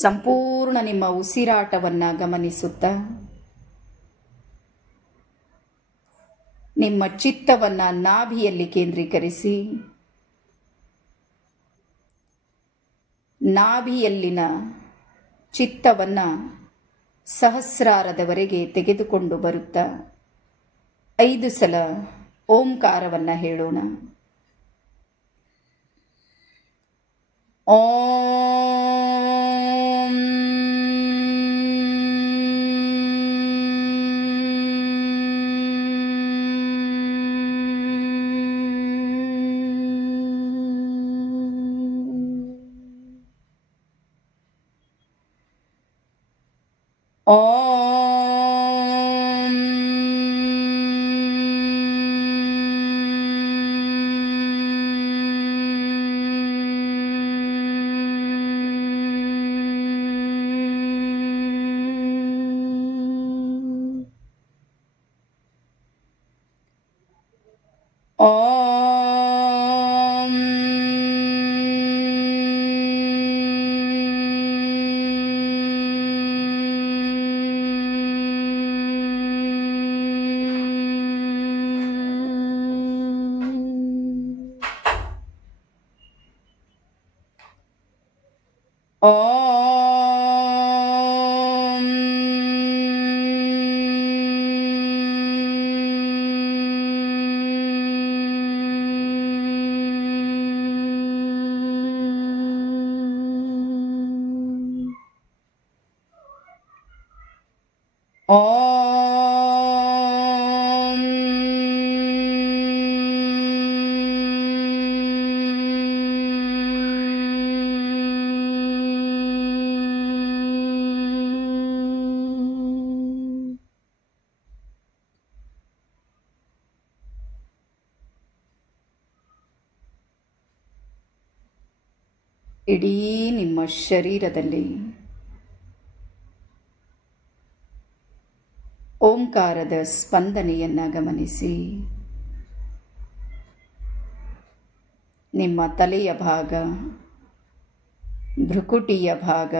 ಸಂಪೂರ್ಣ ನಿಮ್ಮ ಉಸಿರಾಟವನ್ನು ಗಮನಿಸುತ್ತಾ, ನಿಮ್ಮ ಚಿತ್ತವನ್ನು ನಾಭಿಯಲ್ಲಿ ಕೇಂದ್ರೀಕರಿಸಿ, ನಾಭಿಯಲ್ಲಿನ ಚಿತ್ತವನ್ನು ಸಹಸ್ರಾರದವರೆಗೆ ತೆಗೆದುಕೊಂಡು ಬರುತ್ತಾ, ಐದು ಸಲ ಓಂಕಾರವನ್ನು ಹೇಳೋಣ. ಓಂ ಓಂ ಓಂ ಇಡೀ ನಿಮ್ಮ ಶರೀರದಲ್ಲಿ ಓಂಕಾರದ ಸ್ಪಂದನೆಯನ್ನು ಗಮನಿಸಿ. ನಿಮ್ಮ ತಲೆಯ ಭಾಗ, ಭ್ರುಕುಟಿಯ ಭಾಗ,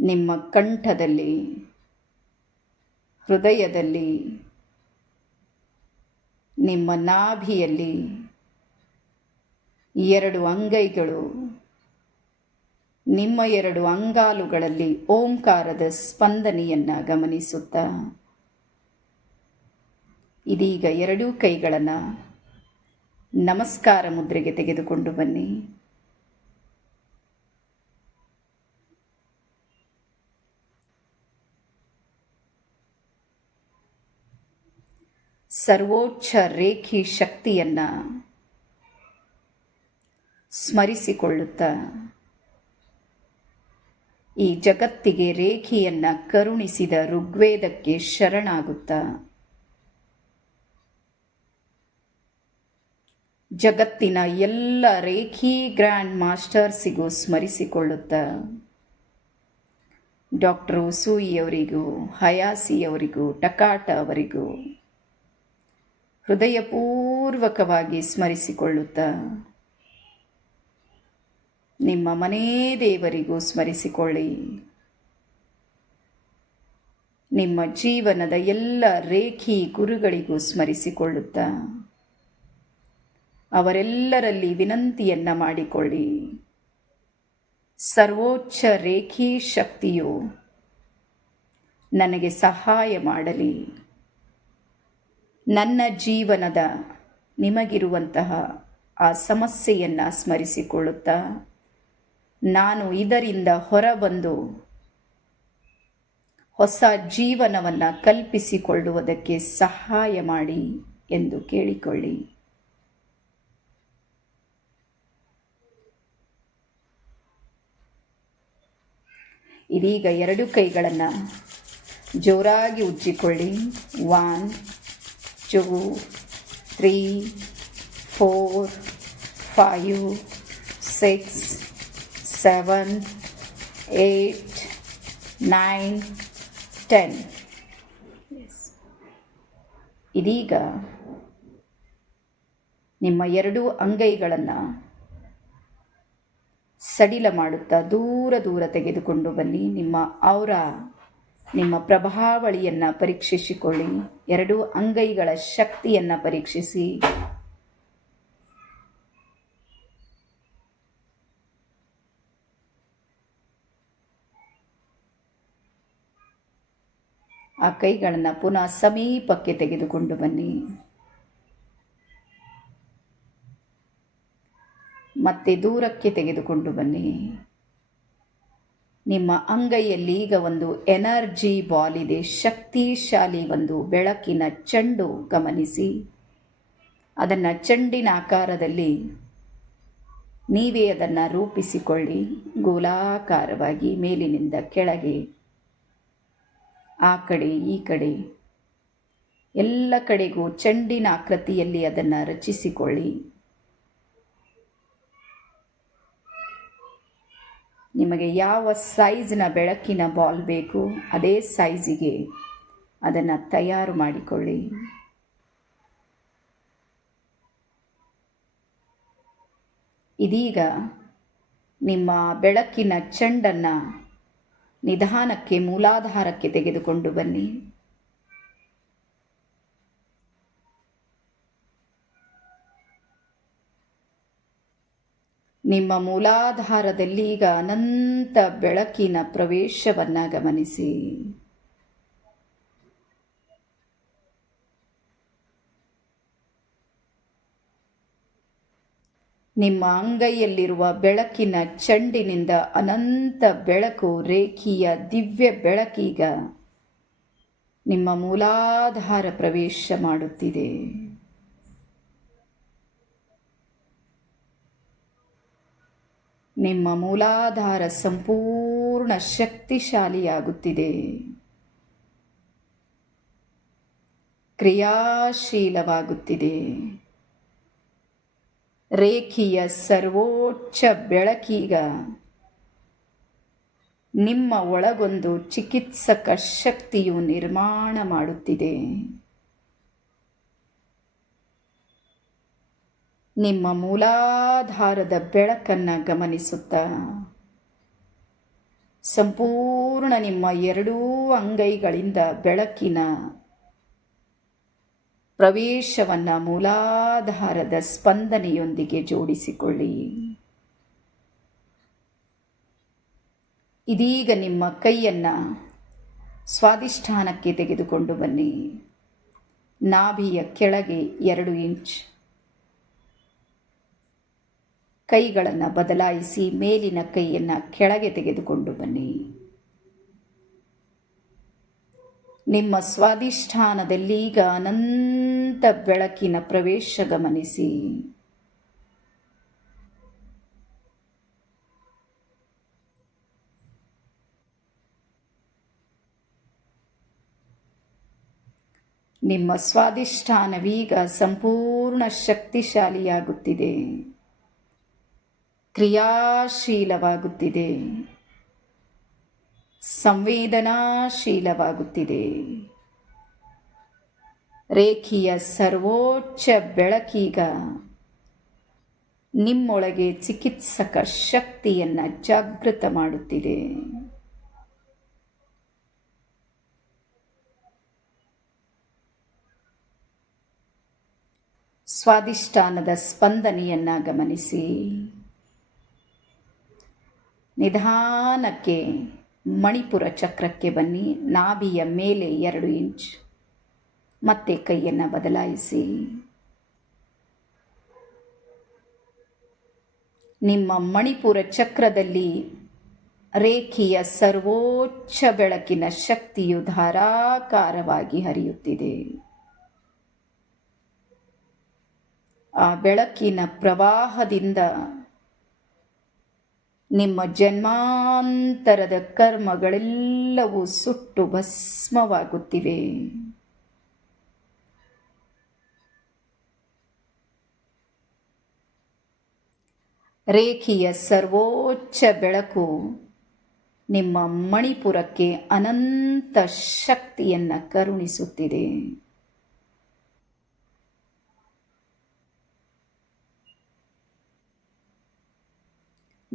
ನಿಮ್ಮ ಕಂಠದಲ್ಲಿ, ಹೃದಯದಲ್ಲಿ, ನಿಮ್ಮ ನಾಭಿಯಲ್ಲಿ ಎರಡು ಅಂಗೈಗಳು ನಿಮ್ಮ ಎರಡು ಅಂಗಾಲುಗಳಲ್ಲಿ ಓಂಕಾರದ ಸ್ಪಂದನೆಯನ್ನು ಗಮನಿಸುತ್ತಾ. ಇದೀಗ ಎರಡೂ ಕೈಗಳನ್ನು ನಮಸ್ಕಾರ ಮುದ್ರೆಗೆ ತೆಗೆದುಕೊಂಡು ಬನ್ನಿ. ಸರ್ವೋಚ್ಚ ರೇಖಿ ಶಕ್ತಿಯನ್ನು ಸ್ಮರಿಸಿಕೊಳ್ಳುತ್ತಾ. ಈ ಜಗತ್ತಿಗೆ ರೇಖೆಯನ್ನು ಕರುಣಿಸಿದ ಋಗ್ವೇದಕ್ಕೆ ಶರಣಾಗುತ್ತಾ. ಜಗತ್ತಿನ ಎಲ್ಲ ರೇಖಿ ಗ್ರ್ಯಾಂಡ್ ಮಾಸ್ಟರ್ಸಿಗೂ ಸ್ಮರಿಸಿಕೊಳ್ಳುತ್ತಾ. ಡಾಕ್ಟರ್ ಸೂಯಿಯವರಿಗೂ, ಹಯಾಸಿಯವರಿಗೂ, ಟಕಾಟ ಅವರಿಗೂ ಹೃದಯಪೂರ್ವಕವಾಗಿ ಸ್ಮರಿಸಿಕೊಳ್ಳುತ್ತಾ. ನಿಮ್ಮ ಮನೇ ದೇವರಿಗೂ ಸ್ಮರಿಸಿಕೊಳ್ಳಿ. ನಿಮ್ಮ ಜೀವನದ ಎಲ್ಲ ರೇಖಿ ಗುರುಗಳಿಗೂ ಸ್ಮರಿಸಿಕೊಳ್ಳುತ್ತಾ. ಅವರೆಲ್ಲರಲ್ಲಿ ವಿನಂತಿಯನ್ನು ಮಾಡಿಕೊಳ್ಳಿ. ಸರ್ವೋಚ್ಚ ರೇಖಿ ಶಕ್ತಿಯು ನನಗೆ ಸಹಾಯ ಮಾಡಲಿ. ನನ್ನ ಜೀವನದ ನಿಮಗಿರುವಂತಹ ಆ ಸಮಸ್ಯೆಯನ್ನು ಸ್ಮರಿಸಿಕೊಳ್ಳುತ್ತಾ. ನಾನು ಇದರಿಂದ ಹೊರಬಂದು ಹೊಸ ಜೀವನವನ್ನು ಕಲ್ಪಿಸಿಕೊಳ್ಳುವುದಕ್ಕೆ ಸಹಾಯ ಮಾಡಿ ಎಂದು ಕೇಳಿಕೊಳ್ಳಿ. ಇದೀಗ ಎರಡು ಕೈಗಳನ್ನು ಜೋರಾಗಿ ಉಜ್ಜಿಕೊಳ್ಳಿ. One two three four five six seven eight nine ten ಇದೀಗ ನಿಮ್ಮ ಎರಡೂ ಅಂಗೈಗಳನ್ನು ಸಡಿಲ ಮಾಡುತ್ತಾ ದೂರ ದೂರ ತೆಗೆದುಕೊಂಡು ಬನ್ನಿ. ನಿಮ್ಮ ಅವರ ನಿಮ್ಮ ಪ್ರಭಾವಳಿಯನ್ನು ಪರೀಕ್ಷಿಸಿಕೊಳ್ಳಿ. ಎರಡೂ ಅಂಗೈಗಳ ಶಕ್ತಿಯನ್ನು ಪರೀಕ್ಷಿಸಿ. ಆ ಕೈಗಳನ್ನು ಪುನಃ ಸಮೀಪಕ್ಕೆ ತೆಗೆದುಕೊಂಡು ಬನ್ನಿ. ಮತ್ತೆ ದೂರಕ್ಕೆ ತೆಗೆದುಕೊಂಡು ಬನ್ನಿ. ನಿಮ್ಮ ಅಂಗೈಯಲ್ಲಿ ಈಗ ಒಂದು ಎನರ್ಜಿ ಬಾಲ್ ಇದೆ. ಶಕ್ತಿಶಾಲಿ ಒಂದು ಬೆಳಕಿನ ಚೆಂಡು ಗಮನಿಸಿ. ಅದನ್ನು ಚೆಂಡಿನ ಆಕಾರದಲ್ಲಿ ನೀವೇ ಅದನ್ನು ರೂಪಿಸಿಕೊಳ್ಳಿ. ಗೋಲಾಕಾರವಾಗಿ ಮೇಲಿನಿಂದ ಕೆಳಗೆ ಆ ಕಡೆ, ಈ ಕಡೆ. ಎಲ್ಲ ಕಡೆಗೂ ಚೆಂಡಿನ ಆಕೃತಿಯಲ್ಲಿ ಅದನ್ನು ರಚಿಸಿಕೊಳ್ಳಿ. ನಿಮಗೆ ಯಾವ ಸೈಜ್ನ ಬೆಳಕಿನ ಬಾಲ್ ಬೇಕು, ಅದೇ ಸೈಜಿಗೆ ಅದನ್ನು ತಯಾರು ಮಾಡಿಕೊಳ್ಳಿ. ಇದೀಗ ನಿಮ್ಮ ಬೆಳಕಿನ ಚೆಂಡನ್ನು ನಿಧಾನಕ್ಕೆ ಮೂಲಾಧಾರಕ್ಕೆ ತೆಗೆದುಕೊಂಡು ಬನ್ನಿ. ನಿಮ್ಮ ಮೂಲಾಧಾರದಲ್ಲಿ ಈಗ ಅನಂತ ಬೆಳಕಿನ ಪ್ರವೇಶವನ್ನು ಗಮನಿಸಿ. ನಿಮ್ಮ ಅಂಗೈಯಲ್ಲಿರುವ ಬೆಳಕಿನ ಚೆಂಡಿನಿಂದ ಅನಂತ ಬೆಳಕು ರೇಖೀಯ ದಿವ್ಯ ಬೆಳಕೀಗ ನಿಮ್ಮ ಮೂಲಾಧಾರ ಪ್ರವೇಶ ಮಾಡುತ್ತಿದೆ. ನಿಮ್ಮ ಮೂಲಾಧಾರ ಸಂಪೂರ್ಣ ಶಕ್ತಿಶಾಲಿಯಾಗುತ್ತಿದೆ. ಕ್ರಿಯಾಶೀಲವಾಗುತ್ತಿದೆ. ರೇಖಿಯ ಸರ್ವೋಚ್ಚ ಬೆಳಕೀಗ. ನಿಮ್ಮ ಒಳಗೊಂದು ಚಿಕಿತ್ಸಕ ಶಕ್ತಿಯು ನಿರ್ಮಾಣ ಮಾಡುತ್ತಿದೆ. ನಿಮ್ಮ ಮೂಲಾಧಾರದ ಬೆಳಕನ್ನು ಗಮನಿಸುತ್ತಾ. ಸಂಪೂರ್ಣ ನಿಮ್ಮ ಎರಡೂ ಅಂಗೈಗಳಿಂದ ಬೆಳಕಿನ ಪ್ರವೇಶವನ್ನು ಮೂಲಾಧಾರದ ಸ್ಪಂದನೆಯೊಂದಿಗೆ ಜೋಡಿಸಿಕೊಳ್ಳಿ. ಇದೀಗ ನಿಮ್ಮ ಕೈಯನ್ನು ಸ್ವಾದಿಷ್ಠಾನಕ್ಕೆ ತೆಗೆದುಕೊಂಡು ಬನ್ನಿ. ನಾಭಿಯ ಕೆಳಗೆ ಎರಡು ಇಂಚ್. ಕೈಗಳನ್ನು ಬದಲಾಯಿಸಿ ಮೇಲಿನ ಕೈಯನ್ನು ಕೆಳಗೆ ತೆಗೆದುಕೊಂಡು ಬನ್ನಿ. ನಿಮ್ಮ ಸ್ವಾಧಿಷ್ಠಾನದಲ್ಲಿ ಈಗ ಅನಂತ ಬೆಳಕಿನ ಪ್ರವೇಶ ಗಮನಿಸಿ. ನಿಮ್ಮ ಸ್ವಾಧಿಷ್ಠಾನವೀಗ ಸಂಪೂರ್ಣ ಶಕ್ತಿಶಾಲಿಯಾಗುತ್ತಿದೆ. ಕ್ರಿಯಾಶೀಲವಾಗುತ್ತಿದೆ. ಸಂವೇದನಾಶೀಲವಾಗುತ್ತಿದೆ. ರೇಖಿಯ ಸರ್ವೋಚ್ಚ ಬೆಳಕೀಗ ನಿಮ್ಮೊಳಗೆ ಚಿಕಿತ್ಸಕ ಶಕ್ತಿಯನ್ನು ಜಾಗೃತ ಮಾಡುತ್ತಿದೆ. ಸ್ವಾದಿಷ್ಠಾನದ ಸ್ಪಂದನೆಯನ್ನು ಗಮನಿಸಿ. ನಿಧಾನಕ್ಕೆ ಮಣಿಪುರ ಚಕ್ರಕ್ಕೆ ಬನ್ನಿ. ನಾಭಿಯ ಮೇಲೆ ಎರಡು ಇಂಚ್. ಮತ್ತೆ ಕೈಯನ್ನು ಬದಲಾಯಿಸಿ. ನಿಮ್ಮ ಮಣಿಪುರ ಚಕ್ರದಲ್ಲಿ ರೇಖೆಯ ಸರ್ವೋಚ್ಚ ಬೆಳಕಿನ ಶಕ್ತಿಯು ಧಾರಾಕಾರವಾಗಿ ಹರಿಯುತ್ತಿದೆ. ಆ ಬೆಳಕಿನ ಪ್ರವಾಹದಿಂದ ನಿಮ್ಮ ಜನ್ಮಾಂತರದ ಕರ್ಮಗಳೆಲ್ಲವೂ ಸುಟ್ಟು ಭಸ್ಮವಾಗುತ್ತಿವೆ. ರೇಖಿಯ ಸರ್ವೋಚ್ಚ ಬೆಳಕು ನಿಮ್ಮ ಮಣಿಪುರಕ್ಕೆ ಅನಂತ ಶಕ್ತಿಯನ್ನು ಕರುಣಿಸುತ್ತಿದೆ.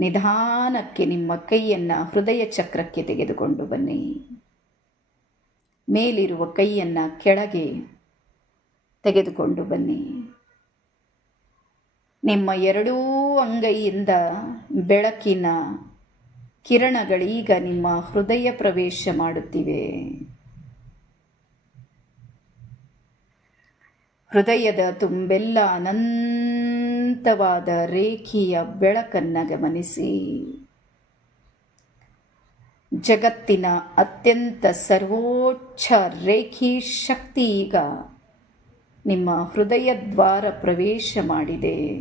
ನಿಧಾನಕ್ಕೆ ನಿಮ್ಮ ಕೈಯನ್ನು ಹೃದಯ ಚಕ್ರಕ್ಕೆ ತೆಗೆದುಕೊಂಡು ಬನ್ನಿ. ಮೇಲಿರುವ ಕೈಯನ್ನು ಕೆಳಗೆ ತೆಗೆದುಕೊಂಡು ಬನ್ನಿ. ನಿಮ್ಮ ಎರಡೂ ಅಂಗೈಯಿಂದ ಬೆಳಕಿನ ಕಿರಣಗಳೀಗ ನಿಮ್ಮ ಹೃದಯ ಪ್ರವೇಶ ಮಾಡುತ್ತಿವೆ. ಹೃದಯದ ತುಂಬೆಲ್ಲ ಅನಂತವಾದ ರೇಖೆಯ ಬೆಳಕನ್ನು ಗಮನಿಸಿ. ಜಗತ್ತಿನ ಅತ್ಯಂತ ಸರ್ವೋಚ್ಚ ರೇಖಿ ಶಕ್ತಿ ಈಗ ನಿಮ್ಮ ಹೃದಯ ದ್ವಾರ ಪ್ರವೇಶ ಮಾಡಿದೆ.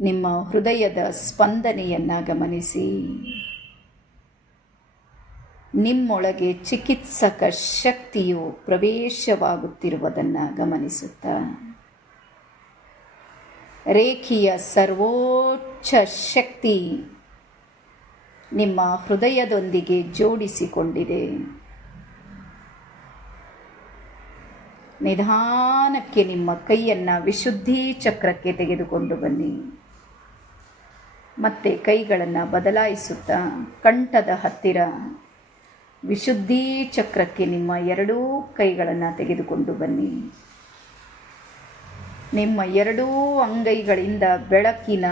ನಿಮ್ಮ ಹೃದಯದ ಸ್ಪಂದನೆಯನ್ನು ಗಮನಿಸಿ. ನಿಮ್ಮೊಳಗೆ ಚಿಕಿತ್ಸಕ ಶಕ್ತಿಯು ಪ್ರವೇಶವಾಗುತ್ತಿರುವುದನ್ನು ಗಮನಿಸುತ್ತಾ. ರೇಖೆಯ ಸರ್ವೋಚ್ಚ ಶಕ್ತಿ ನಿಮ್ಮ ಹೃದಯದೊಂದಿಗೆ ಜೋಡಿಸಿಕೊಂಡಿದೆ. ನಿಧಾನಕ್ಕೆ ನಿಮ್ಮ ಕೈಯನ್ನು ವಿಶುದ್ಧಿ ಚಕ್ರಕ್ಕೆ ತೆಗೆದುಕೊಂಡು ಬನ್ನಿ. ಮತ್ತೆ ಕೈಗಳನ್ನು ಬದಲಾಯಿಸುತ್ತಾ ಕಂಠದ ಹತ್ತಿರ ವಿಶುದ್ಧಿ ಚಕ್ರಕ್ಕೆ ನಿಮ್ಮ ಎರಡೂ ಕೈಗಳನ್ನು ತೆಗೆದುಕೊಂಡು ಬನ್ನಿ. ನಿಮ್ಮ ಎರಡೂ ಅಂಗೈಗಳಿಂದ ಬೆಳಕಿನ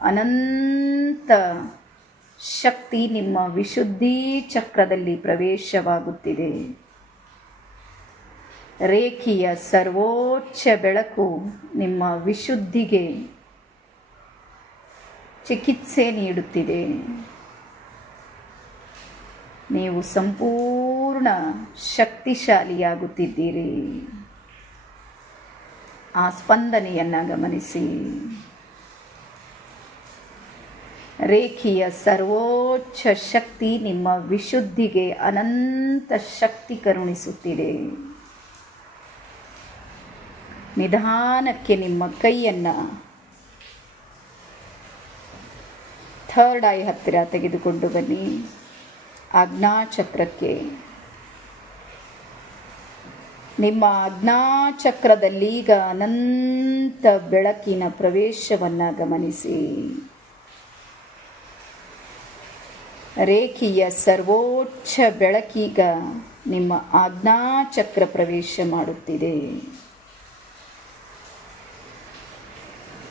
ಅನಂತ ಶಕ್ತಿ ನಿಮ್ಮ ವಿಶುದ್ಧಿ ಚಕ್ರದಲ್ಲಿ ಪ್ರವೇಶವಾಗುತ್ತಿದೆ. ರೇಖೆಯ ಸರ್ವೋಚ್ಚ ಬೆಳಕು ನಿಮ್ಮ ವಿಶುದ್ಧಿಗೆ ಚಿಕಿತ್ಸೆ ನೀಡುತ್ತಿದೆ. ನೀವು ಸಂಪೂರ್ಣ ಶಕ್ತಿಶಾಲಿಯಾಗುತ್ತಿದ್ದೀರಿ. ಆ ಸ್ಪಂದನೆಯನ್ನು ಗಮನಿಸಿ. ರೇಖಿಯ ಸರ್ವೋಚ್ಚ ಶಕ್ತಿ ನಿಮ್ಮ ವಿಶುದ್ಧಿಗೆ ಅನಂತ ಶಕ್ತಿ ಕರುಣಿಸುತ್ತಿದೆ. ನಿಧಾನಕ್ಕೆ ನಿಮ್ಮ ಕೈಯನ್ನು ಥರ್ಡ್ ಐ ಹತ್ತಿರ ತೆಗೆದುಕೊಂಡು ಬನ್ನಿ. ಆಜ್ಞಾಚಕ್ರಕ್ಕೆ ನಿಮ್ಮ ಅಜ್ಞಾಚಕ್ರದಲ್ಲಿ ಈಗ ಅನಂತ ಬೆಳಕಿನ ಪ್ರವೇಶವನ್ನು ಗಮನಿಸಿ. ರೇಖೆಯ ಸರ್ವೋಚ್ಚ ಬೆಳಕೀಗ ನಿಮ್ಮ ಆಜ್ಞಾಚಕ್ರ ಪ್ರವೇಶ ಮಾಡುತ್ತಿದೆ.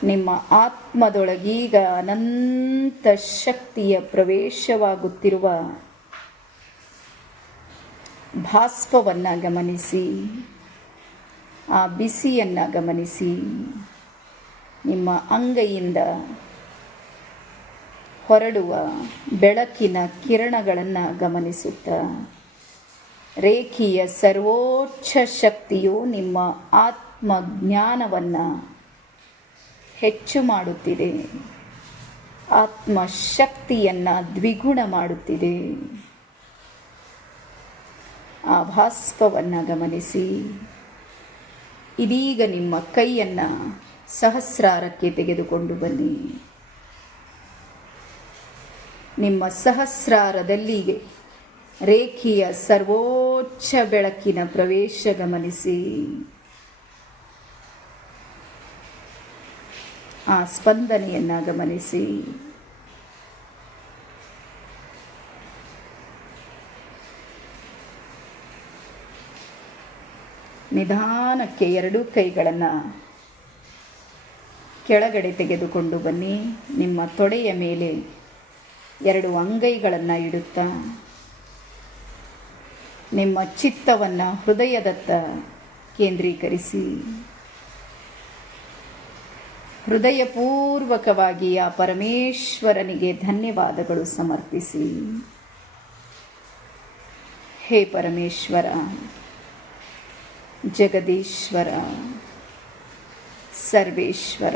ನಿಮ್ಮ ಆತ್ಮದೊಳಗೀಗ ಅನಂತ ಶಕ್ತಿಯ ಪ್ರವೇಶವಾಗುತ್ತಿರುವ ಭಾಸ್ಪವನ್ನು ಗಮನಿಸಿ ಆ ಬಿಸಿಯನ್ನು ಗಮನಿಸಿ ನಿಮ್ಮ ಅಂಗೈಯಿಂದ ಹೊರಡುವ ಬೆಳಕಿನ ಕಿರಣಗಳನ್ನು ಗಮನಿಸುತ್ತಾ ರೇಖೀಯ ಸರ್ವೋಚ್ಚ ಶಕ್ತಿಯು ನಿಮ್ಮ ಆತ್ಮಜ್ಞಾನವನ್ನು ಹೆಚ್ಚು ಮಾಡುತ್ತಿದೆ. ಆತ್ಮಶಕ್ತಿಯನ್ನು ದ್ವಿಗುಣ ಮಾಡುತ್ತಿದೆ. ಆ ಭಾಸ್ಪವನ್ನು ಗಮನಿಸಿ. ಇದೀಗ ನಿಮ್ಮ ಕೈಯನ್ನು ಸಹಸ್ರಾರಕ್ಕೆ ತೆಗೆದುಕೊಂಡು ಬನ್ನಿ. ನಿಮ್ಮ ಸಹಸ್ರಾರದಲ್ಲಿ ರೇಖೆಯ ಸರ್ವೋಚ್ಚ ಬೆಳಕಿನ ಪ್ರವೇಶ ಗಮನಿಸಿ. ಆ ಸ್ಪಂದನೆಯನ್ನು ಗಮನಿಸಿ. ನಿಧಾನಕ್ಕೆ ಎರಡೂ ಕೈಗಳನ್ನು ಕೆಳಗಡೆ ತೆಗೆದುಕೊಂಡು ಬನ್ನಿ. ನಿಮ್ಮ ತೊಡೆಯ ಮೇಲೆ ಎರಡು ಅಂಗೈಗಳನ್ನು ಇಡುತ್ತಾ, ನಿಮ್ಮ ಚಿತ್ತವನ್ನು ಹೃದಯದತ್ತ ಕೇಂದ್ರೀಕರಿಸಿ. ಹೃದಯಪೂರ್ವಕವಾಗಿ ಆ ಪರಮೇಶ್ವರನಿಗೆ ಧನ್ಯವಾದಗಳು ಸಮರ್ಪಿಸಿ. ಹೇ ಪರಮೇಶ್ವರ ಜಗದೀಶ್ವರ. ಸರ್ವೇಶ್ವರ.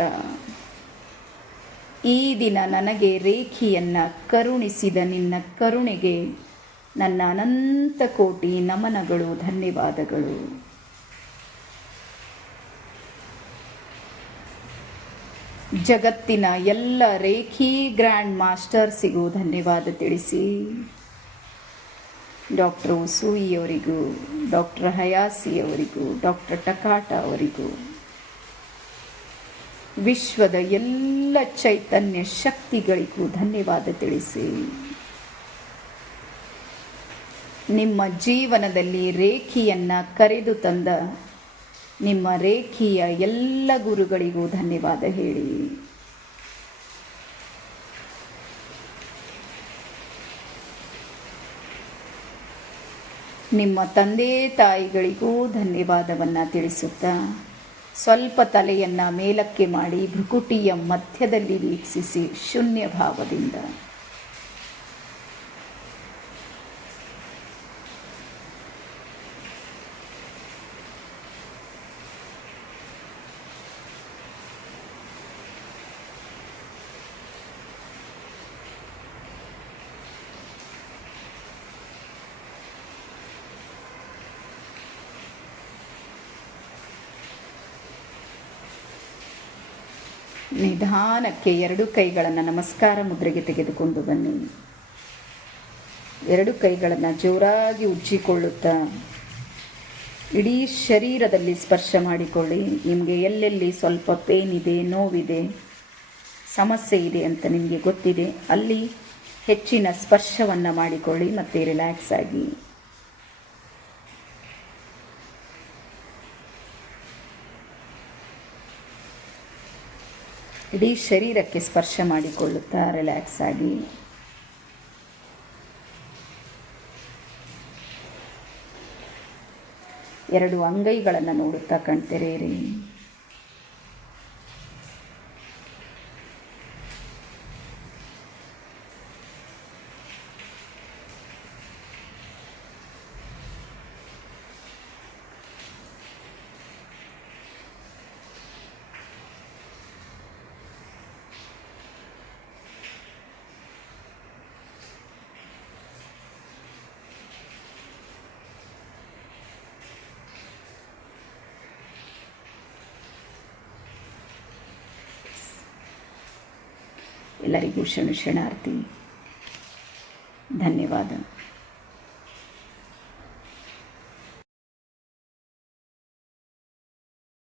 ಈ ದಿನ ನನಗೆ ರೇಖಿಯನ್ನು ಕರುಣಿಸಿದ ನಿನ್ನ ಕರುಣೆಗೆ ನನ್ನ ಅನಂತ ಕೋಟಿ ನಮನಗಳು, ಧನ್ಯವಾದಗಳು. ಜಗತ್ತಿನ ಎಲ್ಲ ರೇಖಿ ಗ್ರ್ಯಾಂಡ್ ಮಾಸ್ಟರ್ಸಿಗೂ ಧನ್ಯವಾದ ತಿಳಿಸಿ. ಡಾಕ್ಟರ್ ಉಸೂಯಿಯವರಿಗೂ ಡಾಕ್ಟರ್ ಹಯಾಸಿಯವರಿಗೂ ಡಾಕ್ಟರ್ ಟಕಾಟ ಅವರಿಗೂ. ವಿಶ್ವದ ಎಲ್ಲ ಚೈತನ್ಯ ಶಕ್ತಿಗಳಿಗೂ ಧನ್ಯವಾದ ತಿಳಿಸಿ. ನಿಮ್ಮ ಜೀವನದಲ್ಲಿ ರೇಖಿಯನ್ನು ಕರೆದು ತಂದ ನಿಮ್ಮ ರೇಖಿಯ ಎಲ್ಲ ಗುರುಗಳಿಗೂ ಧನ್ಯವಾದ ಹೇಳಿ. ನಿಮ್ಮ ತಂದೆ ತಾಯಿಗಳಿಗೂ ಧನ್ಯವಾದವನ್ನು ತಿಳಿಸುತ್ತಾ ಸ್ವಲ್ಪ ತಲೆಯನ್ನು ಮೇಲಕ್ಕೆ ಮಾಡಿ ಭೃಕುಟಿಯ ಮಧ್ಯದಲ್ಲಿ ವೀಕ್ಷಿಸಿ ಶೂನ್ಯ ಭಾವದಿಂದ ನಿಧಾನಕ್ಕೆ ಎರಡು ಕೈಗಳನ್ನು ನಮಸ್ಕಾರ ಮುದ್ರೆಗೆ ತೆಗೆದುಕೊಂಡು ಬನ್ನಿ. ಎರಡು ಕೈಗಳನ್ನು ಜೋರಾಗಿ ಉಜ್ಜಿಕೊಳ್ಳುತ್ತಾ ಇಡೀ ಶರೀರದಲ್ಲಿ ಸ್ಪರ್ಶ ಮಾಡಿಕೊಳ್ಳಿ. ನಿಮಗೆ ಎಲ್ಲೆಲ್ಲಿ ಸ್ವಲ್ಪ ಪೇನ್ ಇದೆ, ನೋವಿದೆ, ಸಮಸ್ಯೆ ಇದೆ ಅಂತ ನಿಮಗೆ ಗೊತ್ತಿದೆ, ಅಲ್ಲಿ ಹೆಚ್ಚಿನ ಸ್ಪರ್ಶವನ್ನು ಮಾಡಿಕೊಳ್ಳಿ ಮತ್ತು ರಿಲ್ಯಾಕ್ಸ್ ಆಗಿ. ಇಡೀ ಶರೀರಕ್ಕೆ ಸ್ಪರ್ಶ ಮಾಡಿಕೊಳ್ಳುತ್ತಾ ರಿಲ್ಯಾಕ್ಸ್ ಆಗಿ. ಎರಡು ಅಂಗೈಗಳನ್ನು ನೋಡುತ್ತಾ ಕಣ್ತೆರೆಯಿರಿ. ಎಲ್ಲರಿಗೂ ಶರಣು ಶರಣಾರ್ಥಿ ಧನ್ಯವಾದ